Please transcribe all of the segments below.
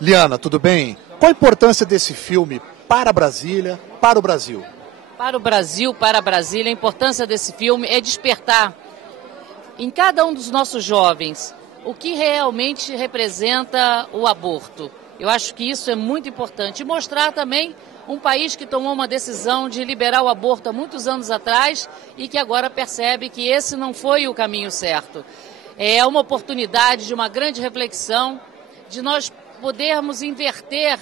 Liana, tudo bem? Qual a importância desse filme para Brasília, para o Brasil? Para o Brasil, para Brasília, a importância desse filme é despertar em cada um dos nossos jovens o que realmente representa o aborto. Eu acho que isso é muito importante. E mostrar também um país que tomou uma decisão de liberar o aborto há muitos anos atrás e que agora percebe que esse não foi o caminho certo. É uma oportunidade de uma grande reflexão, de nós podermos inverter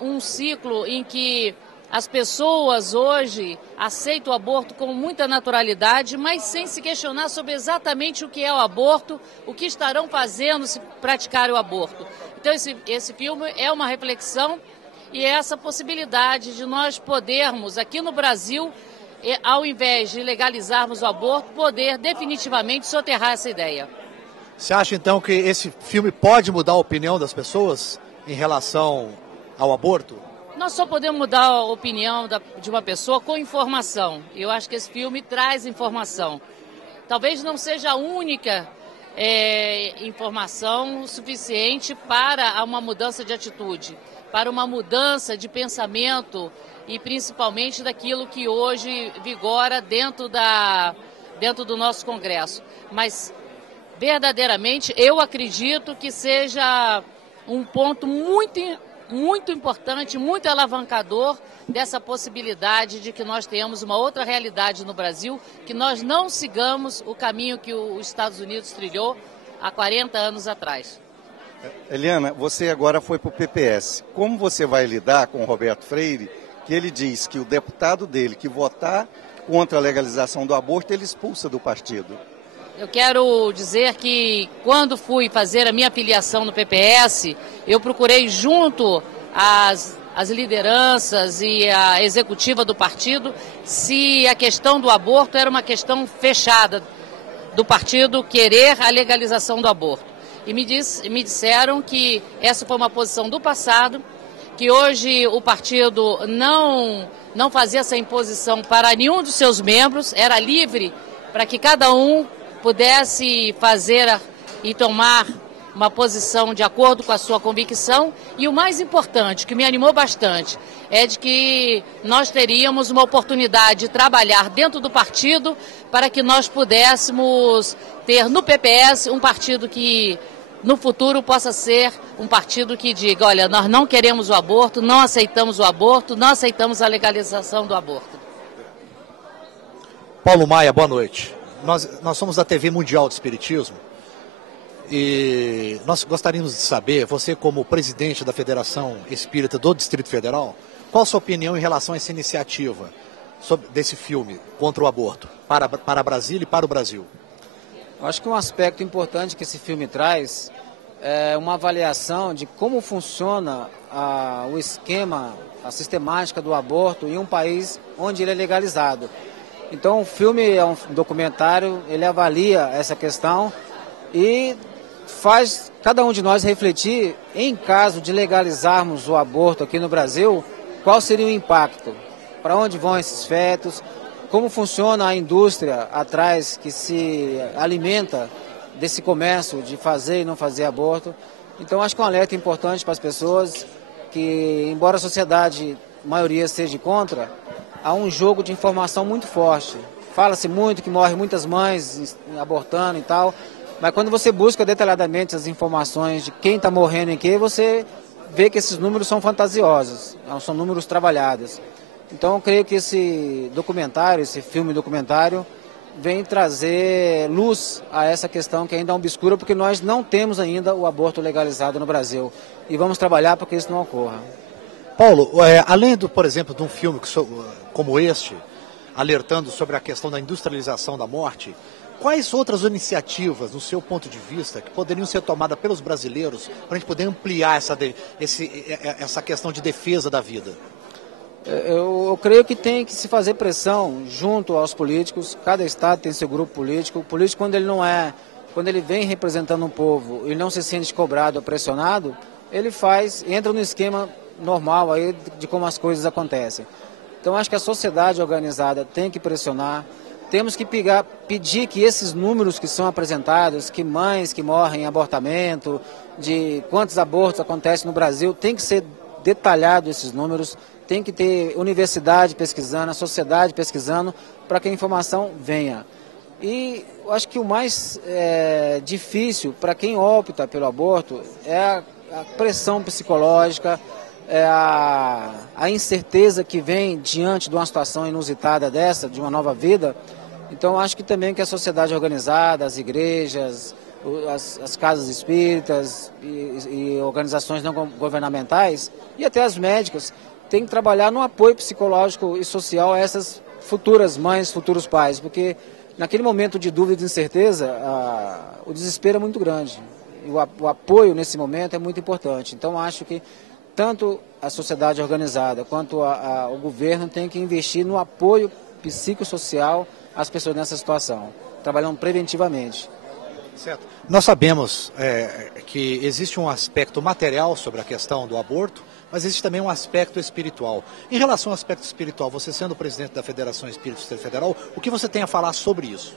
um ciclo em que as pessoas hoje aceitam o aborto com muita naturalidade, mas sem se questionar sobre exatamente o que é o aborto, o que estarão fazendo se praticarem o aborto. Então esse filme é uma reflexão e é essa possibilidade de nós podermos, aqui no Brasil, ao invés de legalizarmos o aborto, poder definitivamente soterrar essa ideia. Você acha então que esse filme pode mudar a opinião das pessoas em relação ao aborto? Nós só podemos mudar a opinião de uma pessoa com informação. Eu acho que esse filme traz informação. Talvez não seja a única informação suficiente para uma mudança de atitude, para uma mudança de pensamento e principalmente daquilo que hoje vigora dentro do nosso Congresso. Mas verdadeiramente, eu acredito que seja um ponto muito importante, muito alavancador dessa possibilidade de que nós tenhamos uma outra realidade no Brasil, que nós não sigamos o caminho que os Estados Unidos trilhou há 40 anos atrás. Eliana, você agora foi para o PPS. Como você vai lidar com o Roberto Freire, que ele diz que o deputado dele que votar contra a legalização do aborto, ele expulsa do partido? Eu quero dizer que quando fui fazer a minha filiação no PPS, eu procurei junto às lideranças e à executiva do partido se a questão do aborto era uma questão fechada do partido querer a legalização do aborto. E me disseram que essa foi uma posição do passado, que hoje o partido não fazia essa imposição para nenhum dos seus membros, era livre para que cada um pudesse fazer e tomar uma posição de acordo com a sua convicção. E o mais importante, que me animou bastante, é de que nós teríamos uma oportunidade de trabalhar dentro do partido para que nós pudéssemos ter no PPS um partido que no futuro possa ser um partido que diga, olha, nós não queremos o aborto, não aceitamos o aborto, não aceitamos a legalização do aborto. Paulo Maia, boa noite. Nós somos da TV Mundial de Espiritismo e nós gostaríamos de saber, você como presidente da Federação Espírita do Distrito Federal, qual a sua opinião em relação a essa iniciativa desse filme contra o aborto, para Brasília e para o Brasil? Eu acho que um aspecto importante que esse filme traz é uma avaliação de como funciona o esquema, a sistemática do aborto em um país onde ele é legalizado. Então o filme é um documentário, ele avalia essa questão e faz cada um de nós refletir, em caso de legalizarmos o aborto aqui no Brasil, qual seria o impacto, para onde vão esses fetos, como funciona a indústria atrás que se alimenta desse comércio de fazer e não fazer aborto. Então acho que é um alerta importante para as pessoas que, embora a sociedade, a maioria, seja contra, há um jogo de informação muito forte. Fala-se muito que morrem muitas mães abortando e tal, mas quando você busca detalhadamente as informações de quem está morrendo em quê, você vê que esses números são fantasiosos, são números trabalhados. Então eu creio que esse documentário, esse filme documentário, vem trazer luz a essa questão que ainda é obscura, porque nós não temos ainda o aborto legalizado no Brasil. E vamos trabalhar para que isso não ocorra. Paulo, além, por exemplo, de um filme como este, alertando sobre a questão da industrialização da morte, quais outras iniciativas, do seu ponto de vista, que poderiam ser tomadas pelos brasileiros para a gente poder ampliar essa questão de defesa da vida? Eu creio que tem que se fazer pressão junto aos políticos. Cada estado tem seu grupo político. O político, quando ele não é quando ele vem representando um povo e não se sente cobrado ou pressionado, ele entra no esquema normal aí de como as coisas acontecem. Então acho que a sociedade organizada tem que pressionar, temos que pedir que esses números que são apresentados, que mães que morrem em abortamento, de quantos abortos acontecem no Brasil, tem que ser detalhado esses números, tem que ter universidade pesquisando, a sociedade pesquisando, para que a informação venha. E eu acho que o mais difícil para quem opta pelo aborto é a pressão psicológica, a incerteza que vem diante de uma situação inusitada dessa, de uma nova vida. Então acho que também que a sociedade organizada, as igrejas, as casas espíritas e organizações não governamentais e até as médicas têm que trabalhar no apoio psicológico e social a essas futuras mães, futuros pais, porque naquele momento de dúvida e incerteza, o desespero é muito grande. E o apoio nesse momento é muito importante. Então acho que tanto a sociedade organizada quanto o governo tem que investir no apoio psicossocial às pessoas nessa situação, trabalhando preventivamente. Certo. Nós sabemos que existe um aspecto material sobre a questão do aborto, mas existe também um aspecto espiritual. Em relação ao aspecto espiritual, você sendo presidente da Federação Espírita Federal, o que você tem a falar sobre isso?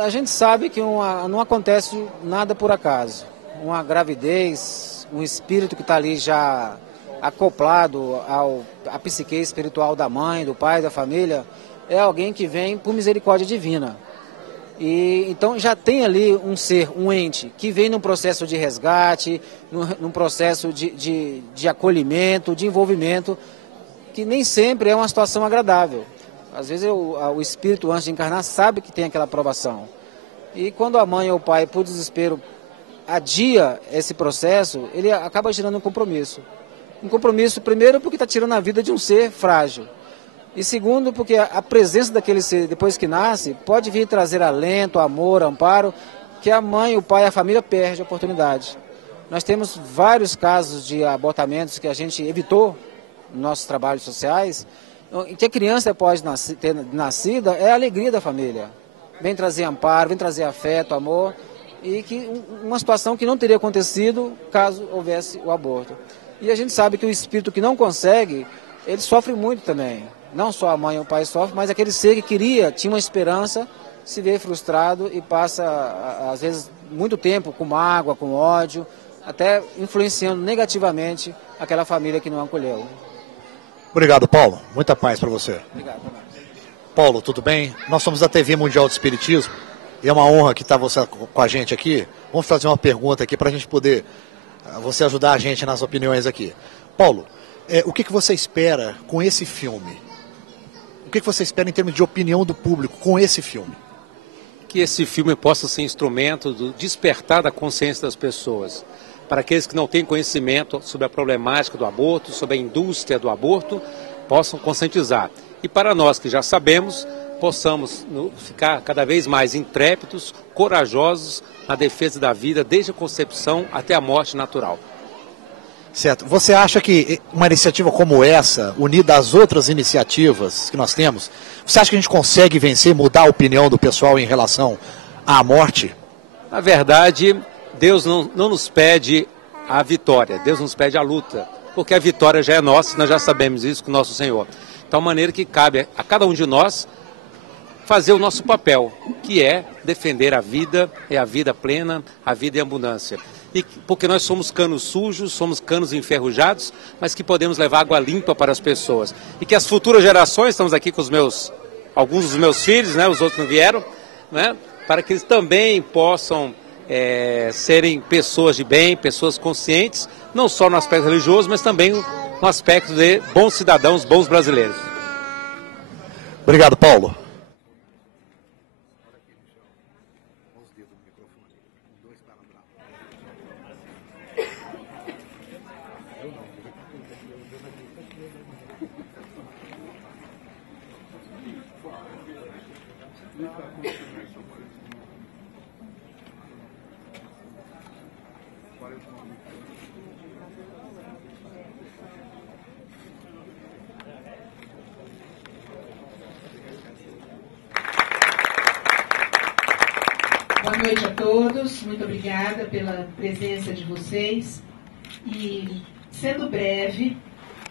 A gente sabe que não acontece nada por acaso. Uma gravidez, um espírito que está ali já acoplado à psique espiritual da mãe, do pai, da família, é alguém que vem por misericórdia divina. E então já tem ali um ser, um ente, que vem num processo de resgate, num processo de acolhimento, de envolvimento, que nem sempre é uma situação agradável. Às vezes o espírito, antes de encarnar, sabe que tem aquela aprovação. E quando a mãe ou o pai, por desespero, adia esse processo, ele acaba gerando um compromisso. Um compromisso, primeiro, porque está tirando a vida de um ser frágil. E segundo, porque a presença daquele ser, depois que nasce, pode vir trazer alento, amor, amparo, que a mãe, o pai, a família perde a oportunidade. Nós temos vários casos de abortamentos que a gente evitou nos nossos trabalhos sociais, que a criança pode ter nascida, é a alegria da família. Vem trazer amparo, vem trazer afeto, amor, e que uma situação que não teria acontecido caso houvesse o aborto. E a gente sabe que o espírito que não consegue, ele sofre muito também. Não só a mãe ou o pai sofrem, mas aquele ser que tinha uma esperança, se vê frustrado e passa, às vezes, muito tempo com mágoa, com ódio, até influenciando negativamente aquela família que não acolheu. Obrigado, Paulo. Muita paz para você. Obrigado. Paulo, tudo bem? Nós somos da TV Mundial de Espiritismo e é uma honra que está você com a gente aqui. Vamos fazer uma pergunta aqui para a gente poder, você ajudar a gente nas opiniões aqui. Paulo, o que você espera com esse filme? O que você espera em termos de opinião do público com esse filme? Que esse filme possa ser instrumento do despertar da consciência das pessoas. Para aqueles que não têm conhecimento sobre a problemática do aborto, sobre a indústria do aborto, possam conscientizar. E para nós que já sabemos, possamos ficar cada vez mais intrépidos, corajosos na defesa da vida, desde a concepção até a morte natural. Certo. Você acha que uma iniciativa como essa, unida às outras iniciativas que nós temos, você acha que a gente consegue vencer, mudar a opinião do pessoal em relação à morte? Na verdade, Deus não nos pede a vitória, Deus nos pede a luta, porque a vitória já é nossa, nós já sabemos isso com o nosso Senhor. Então, de maneira que cabe a cada um de nós fazer o nosso papel, que é defender a vida plena, a vida em abundância. E porque nós somos canos sujos, somos canos enferrujados, mas que podemos levar água limpa para as pessoas. E que as futuras gerações, estamos aqui com alguns dos meus filhos, né, os outros não vieram, né, para que eles também possam serem pessoas de bem, pessoas conscientes, não só no aspecto religioso, mas também no aspecto de bons cidadãos, bons brasileiros. Obrigado, Paulo. Boa noite a todos, muito obrigada pela presença de vocês. E, sendo breve,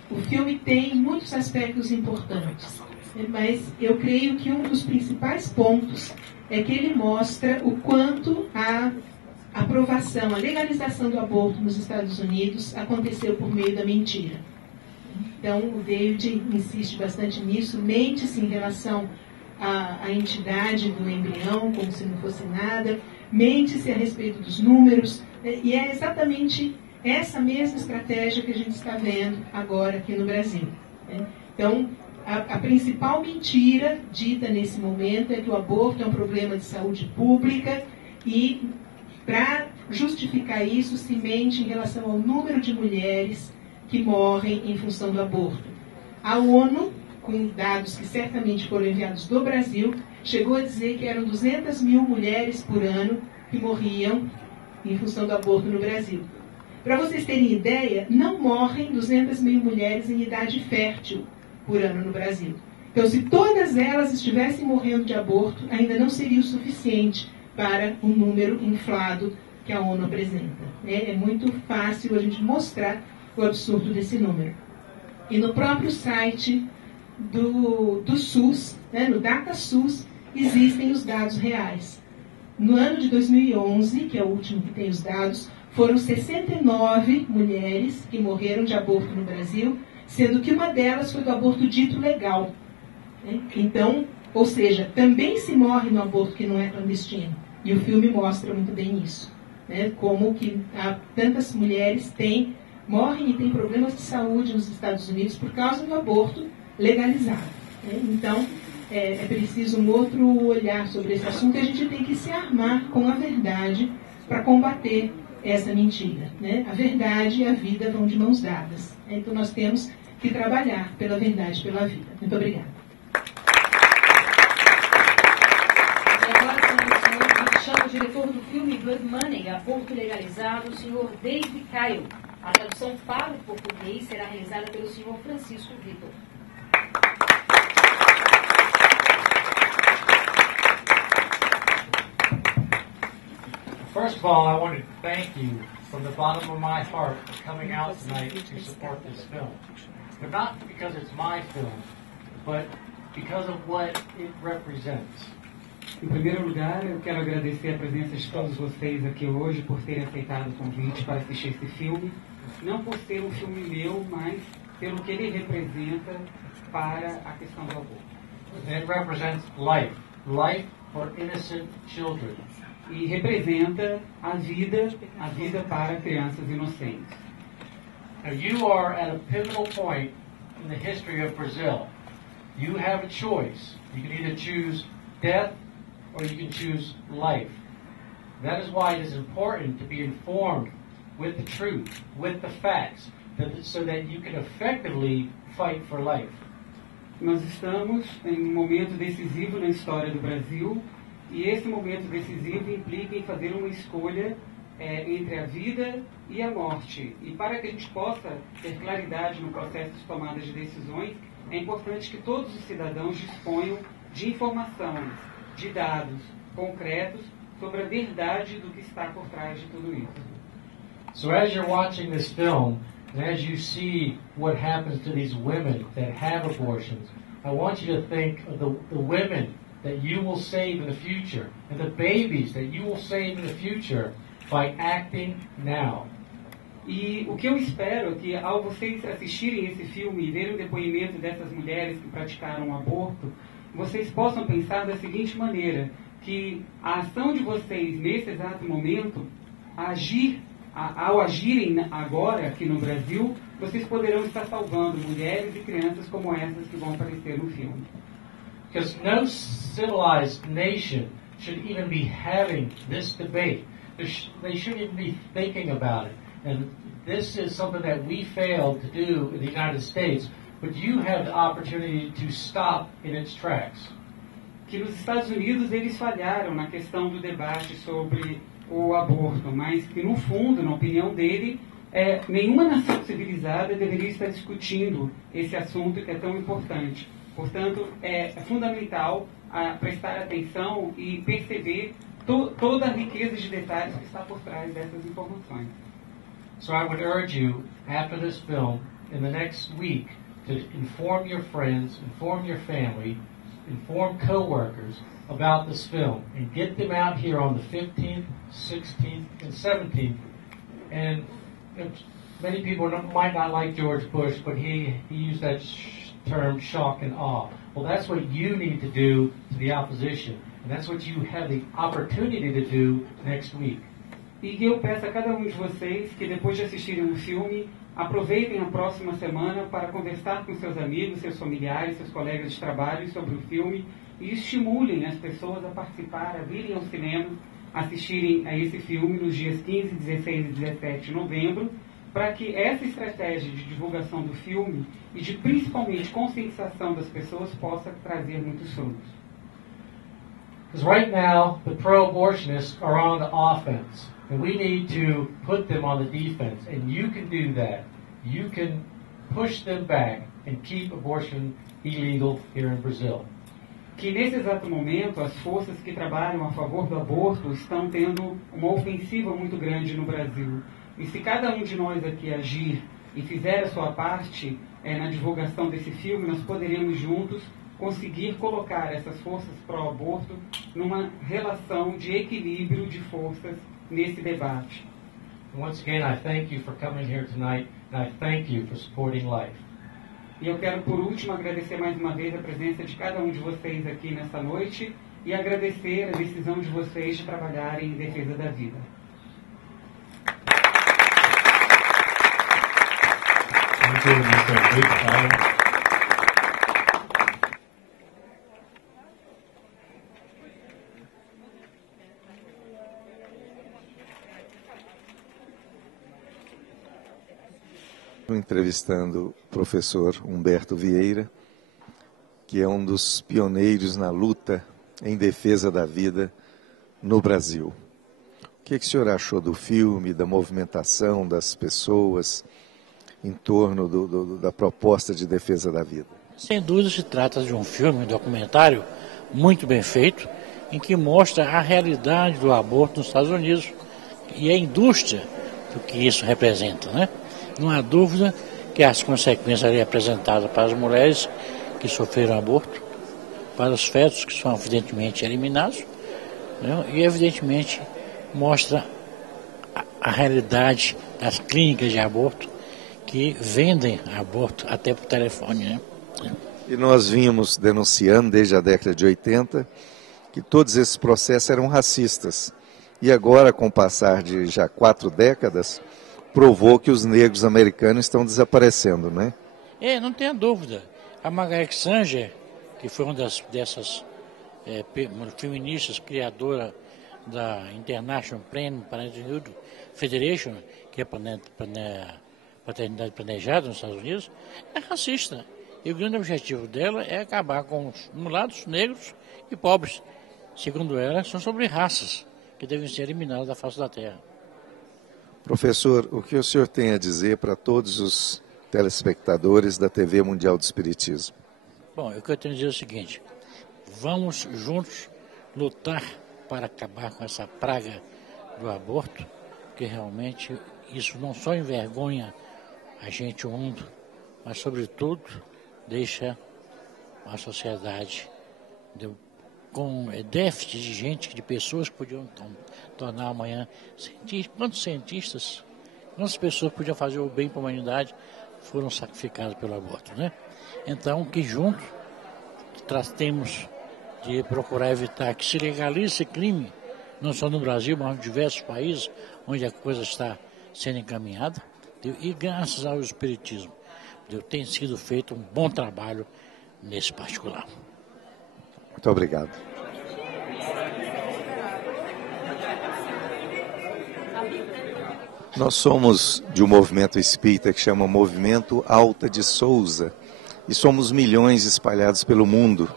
o filme tem muitos aspectos importantes, mas eu creio que um dos principais pontos é que ele mostra o quanto a aprovação, a legalização do aborto nos Estados Unidos aconteceu por meio da mentira. Então, o David insiste bastante nisso, mente-se em relação à entidade do embrião, como se não fosse nada, mente-se a respeito dos números, e é exatamente essa mesma estratégia que a gente está vendo agora aqui no Brasil. Então, a principal mentira dita nesse momento é que o aborto é um problema de saúde pública e, para justificar isso, se mente em relação ao número de mulheres que morrem em função do aborto. A ONU, com dados que certamente foram enviados do Brasil, chegou a dizer que eram 200 mil mulheres por ano que morriam em função do aborto no Brasil. Para vocês terem ideia, não morrem 200 mil mulheres em idade fértil por ano no Brasil. Então, se todas elas estivessem morrendo de aborto, ainda não seria o suficiente para o número inflado que a ONU apresenta. É muito fácil a gente mostrar o absurdo desse número. E no próprio site do SUS, no DataSUS, existem os dados reais. No ano de 2011, que é o último que tem os dados, foram 69 mulheres que morreram de aborto no Brasil, sendo que uma delas foi do aborto dito legal. Então, ou seja, também se morre no aborto que não é clandestino. E o filme mostra muito bem isso. Como que tantas mulheres morrem e têm problemas de saúde nos Estados Unidos por causa do aborto legalizado. Então, é preciso um outro olhar sobre esse assunto, e a gente tem que se armar com a verdade para combater essa mentira. A verdade e a vida vão de mãos dadas. Então, nós temos que trabalhar pela verdade e pela vida. Muito obrigada. E agora, chama o diretor do filme Blood Money, Aborto Legalizado, o senhor David Kyle. A tradução para o português será realizada pelo senhor Francisco Vitor. First of all, I want to thank you from the bottom of my heart for coming out tonight to support this film. But not because it's my film, but because of what it represents. Em primeiro lugar, eu quero agradecer a presença de todos vocês aqui hoje por terem aceitado o convite para assistir esse filme. Não por ser um filme meu, mas pelo que ele representa para a questão do aborto. It represents life, life for innocent children. E representa a vida para crianças inocentes. Now you are at a pivotal point in the history of Brazil. You have a choice. You can either choose death or you can choose life. That is why it is important to be informed with the truth, with the facts, so that you can effectively fight for life. Nós estamos em um momento decisivo na história do Brasil, e esse momento decisivo implica em fazer uma escolha entre a vida e a morte. E para que a gente possa ter claridade no processo de tomada de decisões, é importante que todos os cidadãos disponham de informações, de dados concretos sobre a verdade do que está por trás de tudo isso. So as you're watching this film, and as you see what happens to these women that have abortions, I want you to think of the women that you will save in the future, and the babies that you will save in the future by acting now. E o que eu espero é que, ao vocês assistirem esse filme e verem o depoimento dessas mulheres que praticaram o aborto, vocês possam pensar da seguinte maneira, que a ação de vocês nesse exato momento, ao agirem agora aqui no Brasil, vocês poderão estar salvando mulheres e crianças como essas que vão aparecer no filme. Because no civilized nation should even be having this debate. They shouldn't even be thinking about it. And this is something that we failed to do in the United States, but you have the opportunity to stop in its tracks. Que nos Estados Unidos eles falharam na questão do debate sobre o aborto, mas que no fundo, na opinião dele, nenhuma nação civilizada deveria estar discutindo esse assunto que é tão importante. Portanto, é fundamental prestar atenção e perceber toda a riqueza de detalhes que está por trás dessas informações. So I would urge you, after this film, in the next week, to inform your friends, inform your family, inform co-workers about this film, and get them out here on the 15th, 16th, and 17th. And many people might not like George Bush, but he used that term shock and awe. Well, that's what you need to do to the opposition, and that's what you have the opportunity to do next week. E eu peço a cada um de vocês que depois de assistirem o filme, aproveitem a próxima semana para conversar com seus amigos, seus familiares, seus colegas de trabalho sobre o filme e estimulem as pessoas a participar, a virem ao cinema, assistirem a esse filme nos dias 15, 16 e 17 de novembro, para que essa estratégia de divulgação do filme e de principalmente conscientização das pessoas possa trazer muitos frutos. Because right now, the pro-abortionists are on the offense, and we need to put them on the defense, and you can do that. You can push them back and keep abortion illegal here in Brazil. Que nesse exato momento as forças que trabalham a favor do aborto estão tendo uma ofensiva muito grande no Brasil. E se cada um de nós aqui agir e fizer a sua parte na divulgação desse filme, nós poderemos juntos conseguir colocar essas forças pró-aborto numa relação de equilíbrio de forças nesse debate. Once again, I thank you for coming here tonight, and I thank you for supporting life. E eu quero, por último, agradecer mais uma vez a presença de cada um de vocês aqui nessa noite e agradecer a decisão de vocês de trabalharem em defesa da vida. Thank you, Mr. Big. Entrevistando o professor Humberto Vieira, que é um dos pioneiros na luta em defesa da vida no Brasil. O que o senhor achou do filme, da movimentação das pessoas em torno da proposta de defesa da vida? Sem dúvida se trata de um filme, um documentário muito bem feito, em que mostra a realidade do aborto nos Estados Unidos e a indústria do que isso representa, né? Não há dúvida que as consequências ali apresentadas para as mulheres que sofreram aborto, para os fetos que são evidentemente eliminados, né? E evidentemente mostra a realidade das clínicas de aborto que vendem aborto até por telefone, né? E nós vínhamos denunciando desde a década de 80 que todos esses processos eram racistas. E agora, com o passar de já 4 décadas, provou que os negros americanos estão desaparecendo, né? Não tenha dúvida. A Margaret Sanger, que foi uma dessas feministas, criadora da International Planned Parenthood Federation, que é paternidade planejada nos Estados Unidos, é racista. E o grande objetivo dela é acabar com os mulatos, negros e pobres. Segundo ela, são sobre raças que devem ser eliminadas da face da terra. Professor, o que o senhor tem a dizer para todos os telespectadores da TV Mundial do Espiritismo? Bom, o que eu tenho a dizer é o seguinte: vamos juntos lutar para acabar com essa praga do aborto, porque realmente isso não só envergonha a gente, o mundo, mas sobretudo deixa a sociedade com déficit de gente, de pessoas que podiam tornar amanhã cientistas. Quantos cientistas, quantas pessoas podiam fazer o bem para a humanidade foram sacrificadas pelo aborto, né? Então, que juntos tratemos de procurar evitar que se legalize esse crime, não só no Brasil, mas em diversos países onde a coisa está sendo encaminhada, e graças ao Espiritismo, tem sido feito um bom trabalho nesse particular. Muito obrigado. Nós somos de um movimento espírita que chama Movimento Alta de Souza e somos milhões espalhados pelo mundo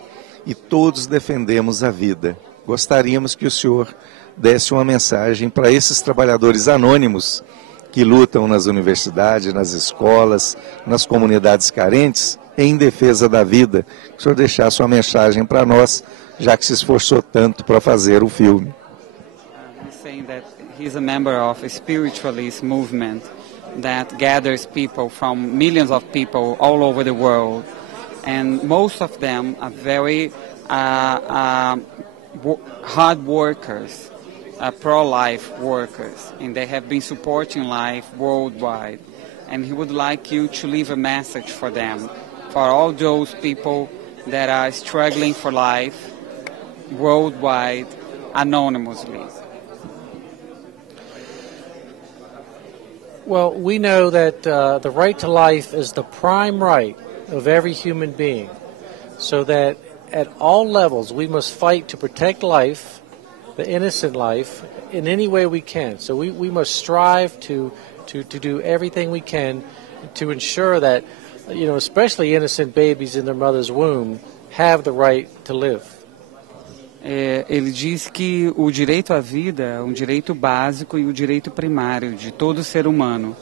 e todos defendemos a vida. Gostaríamos que o senhor desse uma mensagem para esses trabalhadores anônimos que lutam nas universidades, nas escolas, nas comunidades carentes, em defesa da vida. Que o senhor deixasse uma mensagem para nós, já que se esforçou tanto para fazer o filme. He's saying that he's a member of a spiritualist movement that gathers people from millions of people all over the world, and most of them are very hard workers, pro-life workers, and they have been supporting life worldwide. And he would like you to leave a message for them, for all those people that are struggling for life worldwide anonymously. Well, we know that the right to life is the prime right of every human being, so that at all levels we must fight to protect life, the innocent life, in any way we can. So we must strive to do everything we can to ensure that, especially innocent babies in their mother's womb have the right to live. Ele diz que o direito à vida é um direito básico e o direito primário de todo ser humano,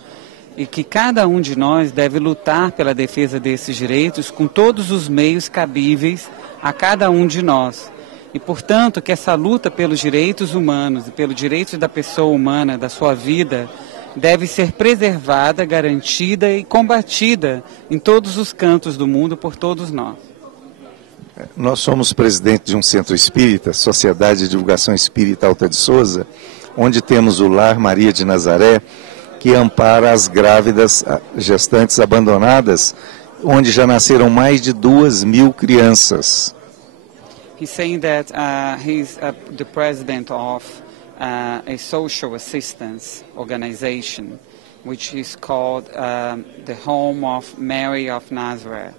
e que cada um de nós deve lutar pela defesa desses direitos com todos os meios cabíveis a cada um de nós. E, portanto, que essa luta pelos direitos humanos e pelo direito da pessoa humana, da sua vida, deve ser preservada, garantida e combatida em todos os cantos do mundo por todos nós. Nós somos presidente de um centro espírita, Sociedade de Divulgação Espírita Alta de Souza, onde temos o Lar Maria de Nazaré, que ampara as grávidas gestantes abandonadas, onde já nasceram mais de 2.000 crianças. He's saying that he's the president of a social assistance organization, which is called the Home of Mary of Nazareth.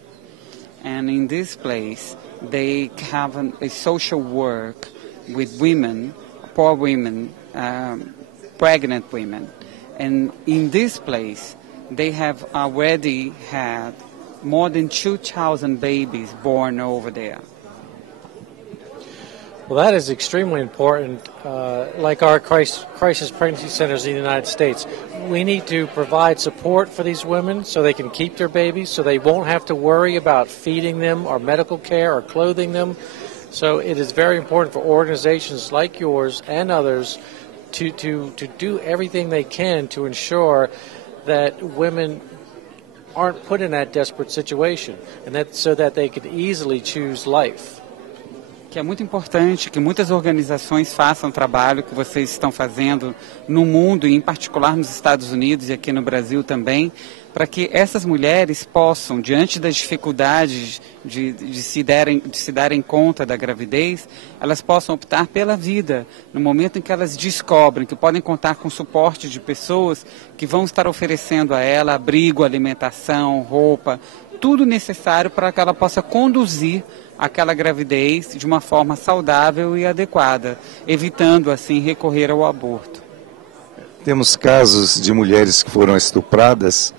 And in this place, they have a social work with women, poor women, pregnant women. And in this place, they have already had more than 2,000 babies born over there. Well, that is extremely important. Like our crisis pregnancy centers in the United States, we need to provide support for these women so they can keep their babies, so they won't have to worry about feeding them or medical care or clothing them. So it is very important for organizations like yours and others to do everything they can to ensure that women aren't put in that desperate situation, and that so that they could easily choose life. Que é muito importante que muitas organizações façam o trabalho que vocês estão fazendo no mundo, e em particular nos Estados Unidos e aqui no Brasil também, para que essas mulheres possam, diante das dificuldades de se darem conta da gravidez, elas possam optar pela vida, no momento em que elas descobrem que podem contar com o suporte de pessoas que vão estar oferecendo a ela abrigo, alimentação, roupa, tudo necessário para que ela possa conduzir aquela gravidez de uma forma saudável e adequada, evitando assim recorrer ao aborto. Temos casos de mulheres que foram estupradas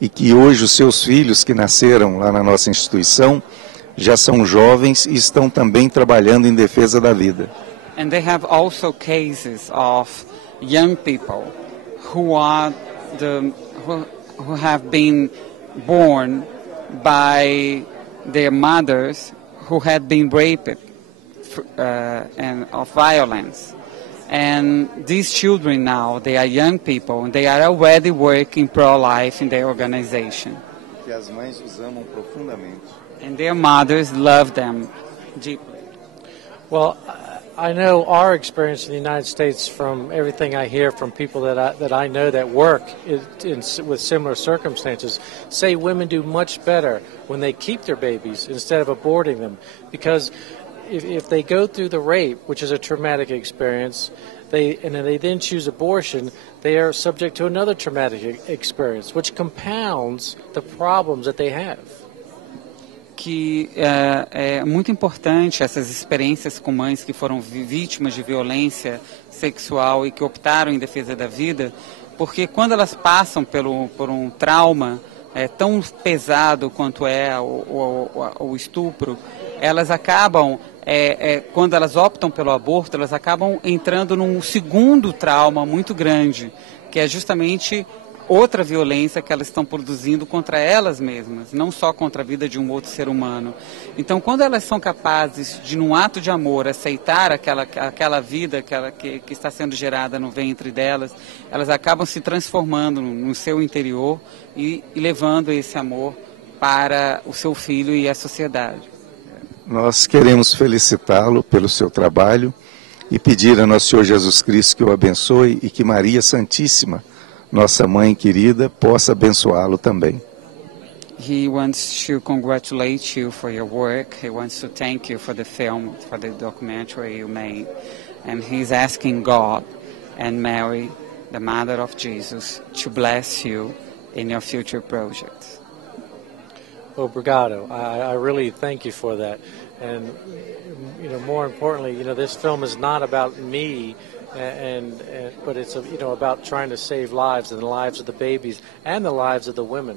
e que hoje os seus filhos que nasceram lá na nossa instituição já são jovens e estão também trabalhando em defesa da vida. And they have also cases of young people who have been born by their mothers who had been raped and of violence. And these children now, they are young people, and they are already working pro-life in their organization. Que as mães os amam profundamente. And their mothers love them deeply. Well, I know our experience in the United States, from everything I hear from people that I know that work with similar circumstances, say women do much better when they keep their babies instead of aborting them, because if they go through the rape, which is a traumatic experience, and they then choose abortion, they are subject to another traumatic experience, which compounds the problems that they have. Que é muito importante essas experiências com mães que foram vítimas de violência sexual e que optaram em defesa da vida, porque quando elas passam por um trauma tão pesado quanto é o estupro, elas acabam, quando elas optam pelo aborto, elas acabam entrando num segundo trauma muito grande, que é justamente outra violência que elas estão produzindo contra elas mesmas, não só contra a vida de um outro ser humano. Então, quando elas são capazes de, num ato de amor, aceitar aquela vida que está sendo gerada no ventre delas, elas acabam se transformando no seu interior e levando esse amor para o seu filho e a sociedade. Nós queremos felicitá-lo pelo seu trabalho e pedir a nosso Senhor Jesus Cristo que o abençoe e que Maria Santíssima, nossa mãe querida, possa abençoá-lo também. He wants to congratulate you for your work. He wants to thank you for the film, for the documentary you made. And he's asking God and Mary, the Mother of Jesus, to bless you in your future projects. Obrigado. I really thank you for that. And, more importantly, this film is not about me, but it's, about trying to save lives and the lives of the babies and the lives of the women,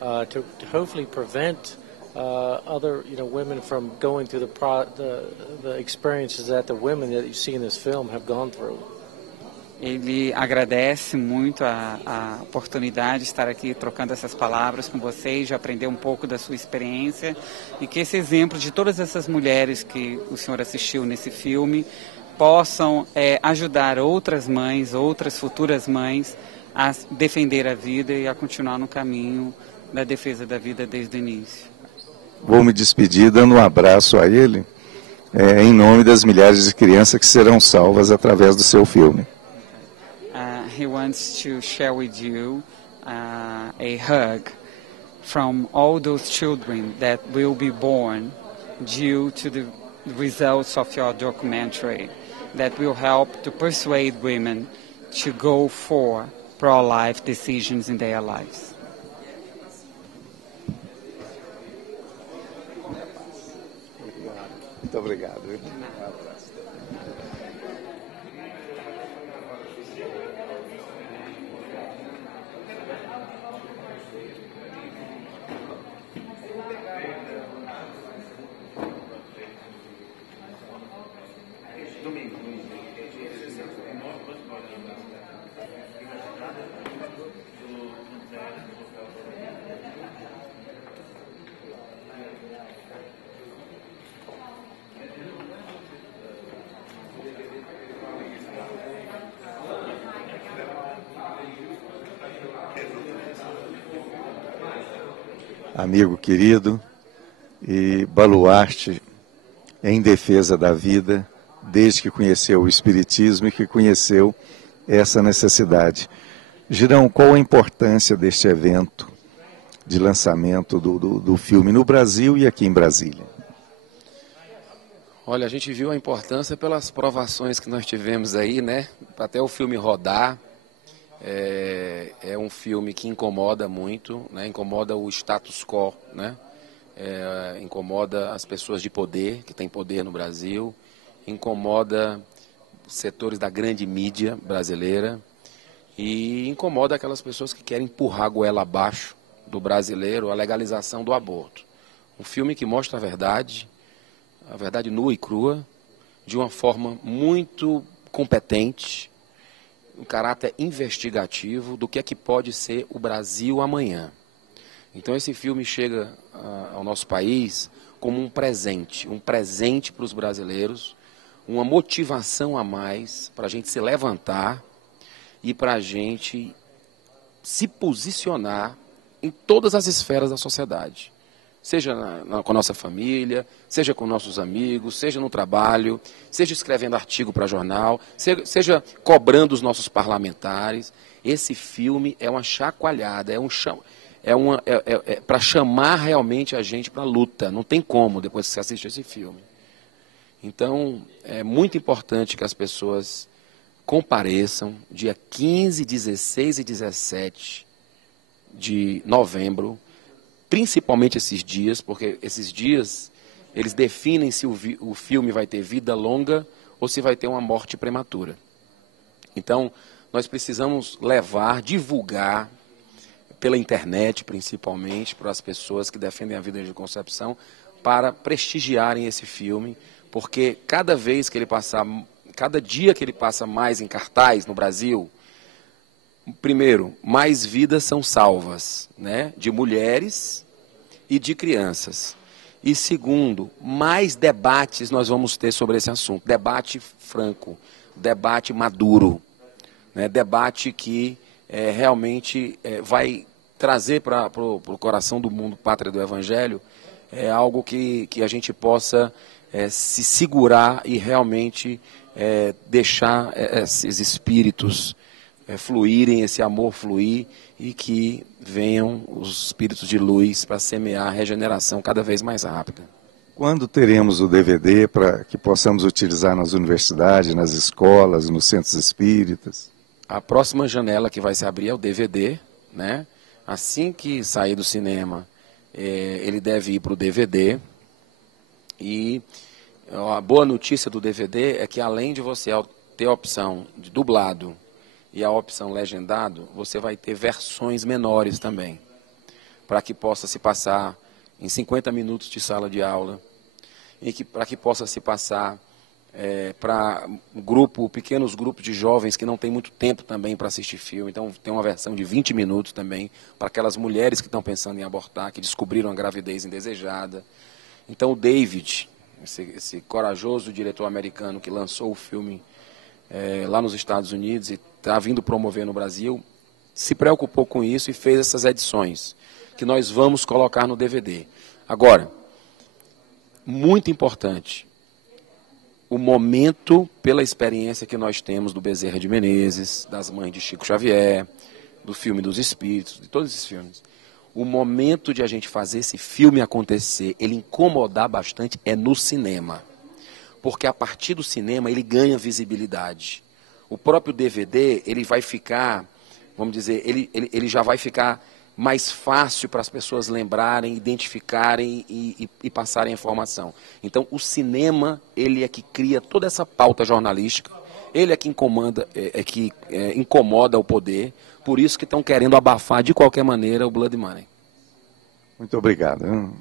to hopefully prevent other, women from going through the experiences that the women that you see in this film have gone through. Ele agradece muito a oportunidade de estar aqui trocando essas palavras com vocês, de aprender um pouco da sua experiência e que esse exemplo de todas essas mulheres que o senhor assistiu nesse filme possam ajudar outras mães, outras futuras mães a defender a vida e a continuar no caminho da defesa da vida desde o início. Vou me despedir dando um abraço a ele, em nome das milhares de crianças que serão salvas através do seu filme. He wants to share with you a hug from all those children that will be born due to the results of your documentary that will help to persuade women to go for pro-life decisions in their lives. Muito obrigado. Amigo querido e baluarte em defesa da vida, desde que conheceu o Espiritismo e que conheceu essa necessidade. Girão, qual a importância deste evento de lançamento do filme no Brasil e aqui em Brasília? Olha, a gente viu a importância pelas provações que nós tivemos aí, né? Até o filme rodar. É um filme que incomoda muito, né? Incomoda o status quo, né? Incomoda as pessoas de poder, que têm poder no Brasil, incomoda setores da grande mídia brasileira e incomoda aquelas pessoas que querem empurrar a goela abaixo do brasileiro, a legalização do aborto. Um filme que mostra a verdade nua e crua, de uma forma muito competente, um caráter investigativo do que é que pode ser o Brasil amanhã. Então esse filme chega ao nosso país como um presente para os brasileiros, uma motivação a mais para a gente se levantar e para a gente se posicionar em todas as esferas da sociedade. Seja com a nossa família, seja com nossos amigos, seja no trabalho, seja escrevendo artigo para jornal, seja cobrando os nossos parlamentares. Esse filme é uma chacoalhada, para chamar realmente a gente para a luta. Não tem como depois que você assiste esse filme. Então, é muito importante que as pessoas compareçam dia 15, 16 e 17 de novembro, principalmente esses dias, porque esses dias eles definem se o filme vai ter vida longa ou se vai ter uma morte prematura. Então, nós precisamos divulgar pela internet, principalmente, para as pessoas que defendem a vida de concepção, para prestigiarem esse filme, porque cada dia que ele passa mais em cartaz no Brasil, Primeiro, mais vidas são salvas, né? De mulheres e de crianças. E segundo, mais debates nós vamos ter sobre esse assunto. Debate franco, debate maduro, né? Debate que realmente vai trazer para o coração do mundo, pátria do Evangelho, algo que a gente possa se segurar e realmente deixar esses espíritos fluírem, esse amor fluir, e que venham os espíritos de luz para semear a regeneração cada vez mais rápida. Quando teremos o DVD para que possamos utilizar nas universidades, nas escolas, nos centros espíritas? A próxima janela que vai se abrir é o DVD, né? Assim que sair do cinema, ele deve ir para o DVD. E a boa notícia do DVD é que, além de você ter a opção de dublado e a opção legendado, você vai ter versões menores também, para que possa se passar em 50 minutos de sala de aula, e para que possa se passar para pequenos grupos de jovens que não tem muito tempo também para assistir filme. Então tem uma versão de 20 minutos também, para aquelas mulheres que estão pensando em abortar, que descobriram a gravidez indesejada. Então o David, esse corajoso diretor americano que lançou o filme lá nos Estados Unidos e está vindo promover no Brasil, se preocupou com isso e fez essas edições, que nós vamos colocar no DVD. Agora, muito importante, o momento, pela experiência que nós temos do Bezerra de Menezes, das Mães de Chico Xavier, do Filme dos Espíritos, de todos esses filmes, o momento de a gente fazer esse filme acontecer, ele incomodar bastante, é no cinema. Porque a partir do cinema ele ganha visibilidade. O próprio DVD, ele vai ficar, vamos dizer, ele já vai ficar mais fácil para as pessoas lembrarem, identificarem e passarem a informação. Então, o cinema, ele é que cria toda essa pauta jornalística, ele é que incomoda o poder, por isso que estão querendo abafar de qualquer maneira o Blood Money. Muito obrigado.